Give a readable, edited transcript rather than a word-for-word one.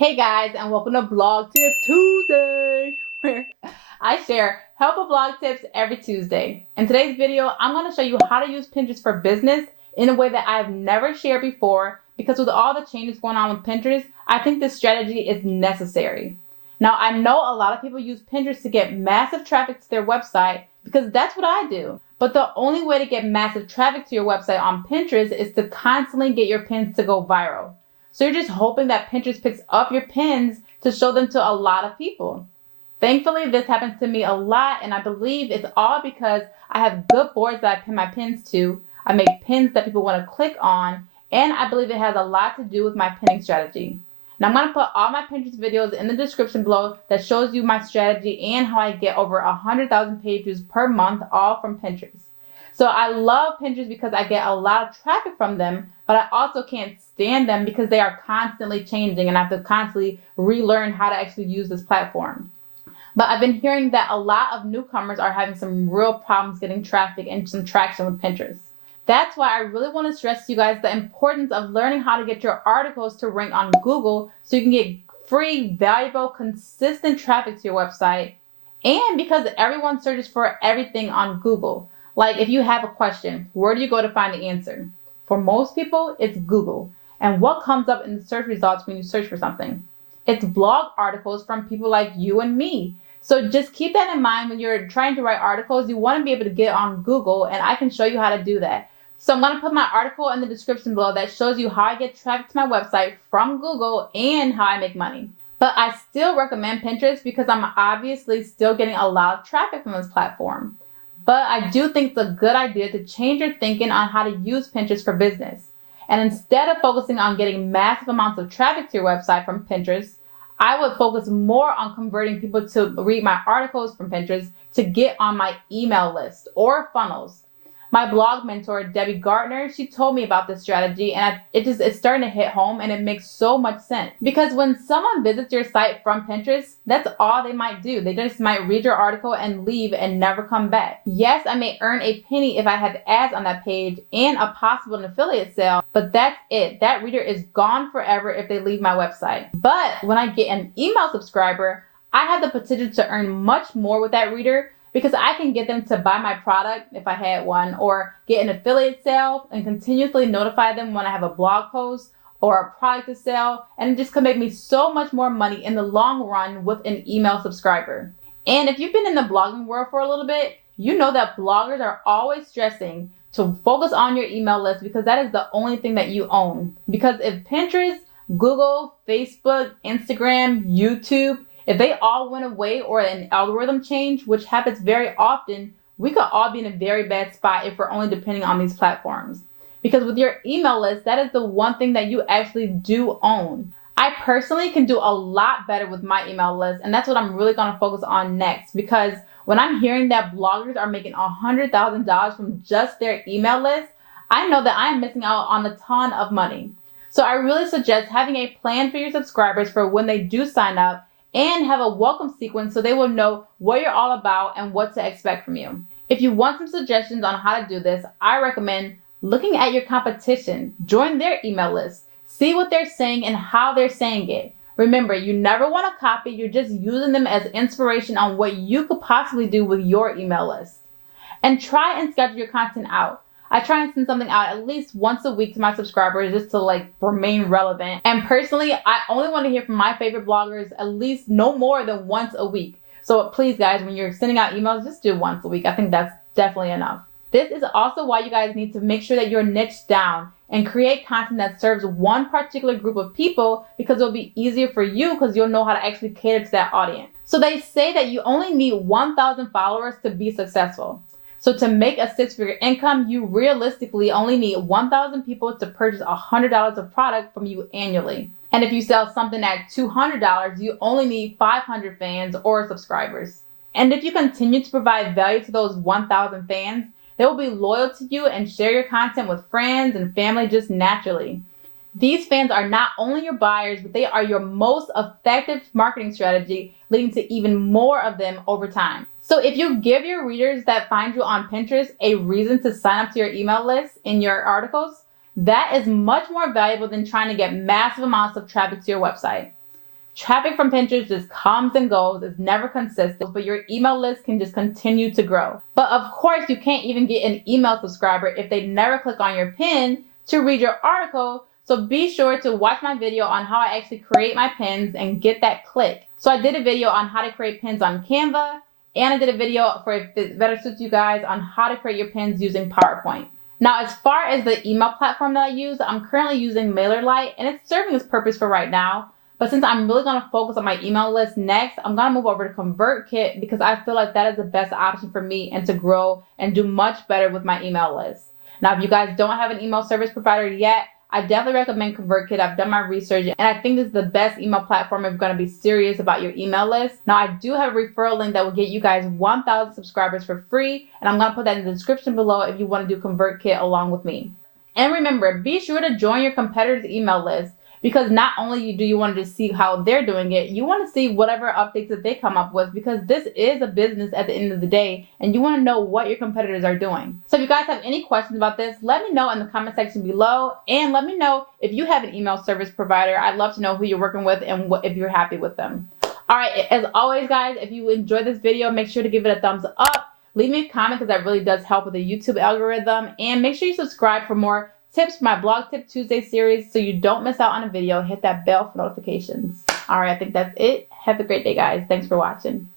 Hey guys, and welcome to Blog Tip Tuesday, where I share helpful blog tips every Tuesday. In today's video, I'm going to show you how to use Pinterest for business in a way that I've never shared before, because with all the changes going on with Pinterest, I think this strategy is necessary. Now, I know a lot of people use Pinterest to get massive traffic to their website because that's what I do. But the only way to get massive traffic to your website on Pinterest is to constantly get your pins to go viral. So you're just hoping that Pinterest picks up your pins to show them to a lot of people. Thankfully, this happens to me a lot, and I believe it's all because I have good boards that I pin my pins to. I make pins that people want to click on, and I believe it has a lot to do with my pinning strategy. Now, I'm going to put all my Pinterest videos in the description below that shows you my strategy and how I get over 100,000 page views per month, all from Pinterest. So I love Pinterest because I get a lot of traffic from them, but I also can't stand them because they are constantly changing and I have to constantly relearn how to actually use this platform. But I've been hearing that a lot of newcomers are having some real problems getting traffic and some traction with Pinterest. That's why I really want to stress to you guys the importance of learning how to get your articles to rank on Google so you can get free, valuable, consistent traffic to your website. And because everyone searches for everything on Google. Like if you have a question, where do you go to find the answer? For most people, it's Google. And what comes up in the search results when you search for something? It's blog articles from people like you and me. So just keep that in mind when you're trying to write articles. You want to be able to get on Google, and I can show you how to do that. So I'm going to put my article in the description below that shows you how I get traffic to my website from Google and how I make money. But I still recommend Pinterest because I'm obviously still getting a lot of traffic from this platform. But I do think it's a good idea to change your thinking on how to use Pinterest for business. And instead of focusing on getting massive amounts of traffic to your website from Pinterest, I would focus more on converting people to read my articles from Pinterest to get on my email list or funnels. My blog mentor, Debbie Gartner, she told me about this strategy, and it's starting to hit home, and it makes so much sense. Because when someone visits your site from Pinterest, that's all they might do. They just might read your article and leave and never come back. Yes, I may earn a penny if I have ads on that page and a possible affiliate sale, but that's it. That reader is gone forever if they leave my website. But when I get an email subscriber, I have the potential to earn much more with that reader, because I can get them to buy my product if I had one, or get an affiliate sale and continuously notify them when I have a blog post or a product to sell, and it just can make me so much more money in the long run with an email subscriber. And if you've been in the blogging world for a little bit, you know that bloggers are always stressing to focus on your email list because that is the only thing that you own. Because if Pinterest, Google, Facebook, Instagram, YouTube, if they all went away or an algorithm change, which happens very often, we could all be in a very bad spot if we're only depending on these platforms. Because with your email list, that is the one thing that you actually do own. I personally can do a lot better with my email list, and that's what I'm really going to focus on next. Because when I'm hearing that bloggers are making $100,000 from just their email list, I know that I'm missing out on a ton of money. So I really suggest having a plan for your subscribers for when they do sign up, and have a welcome sequence so they will know what you're all about and what to expect from you. If you want some suggestions on how to do this, I recommend looking at your competition. Join their email list. See what they're saying and how they're saying it. Remember, you never want to copy. You're just using them as inspiration on what you could possibly do with your email list. And try and schedule your content out. I try and send something out at least once a week to my subscribers just to remain relevant. And personally, I only want to hear from my favorite bloggers at least no more than once a week. So please guys, when you're sending out emails, just do once a week. I think that's definitely enough. This is also why you guys need to make sure that you're niched down and create content that serves one particular group of people, because it'll be easier for you because you'll know how to actually cater to that audience. So they say that you only need 1,000 followers to be successful. So to make a six-figure income, you realistically only need 1,000 people to purchase $100 of product from you annually. And if you sell something at $200, you only need 500 fans or subscribers. And if you continue to provide value to those 1,000 fans, they will be loyal to you and share your content with friends and family just naturally. These fans are not only your buyers, but they are your most effective marketing strategy, leading to even more of them over time. So if you give your readers that find you on Pinterest a reason to sign up to your email list in your articles, that is much more valuable than trying to get massive amounts of traffic to your website. Traffic from Pinterest just comes and goes, it's never consistent, but your email list can just continue to grow. But of course, you can't even get an email subscriber if they never click on your pin to read your article. So be sure to watch my video on how I actually create my pins and get that click. So I did a video on how to create pins on Canva, and I did a video for, if it better suits you guys, on how to create your pins using PowerPoint. Now, as far as the email platform that I use, I'm currently using MailerLite, and it's serving its purpose for right now. But since I'm really going to focus on my email list next, I'm going to move over to ConvertKit because I feel like that is the best option for me and to grow and do much better with my email list. Now, if you guys don't have an email service provider yet, I definitely recommend ConvertKit. I've done my research, and I think this is the best email platform if you're going to be serious about your email list. Now, I do have a referral link that will get you guys 1,000 subscribers for free, and I'm going to put that in the description below if you want to do ConvertKit along with me. And remember, be sure to join your competitors' email list, because not only do you want to see how they're doing it, you want to see whatever updates that they come up with, because this is a business at the end of the day, and you want to know what your competitors are doing. So if you guys have any questions about this, let me know in the comment section below, and let me know if you have an email service provider. I'd love to know who you're working with and if you're happy with them. Alright, as always guys, if you enjoyed this video, make sure to give it a thumbs up. Leave me a comment because that really does help with the YouTube algorithm, and make sure you subscribe for more tips for my Blog Tip Tuesday series so you don't miss out on a video. Hit that bell for notifications. Alright, I think that's it. Have a great day, guys. Thanks for watching.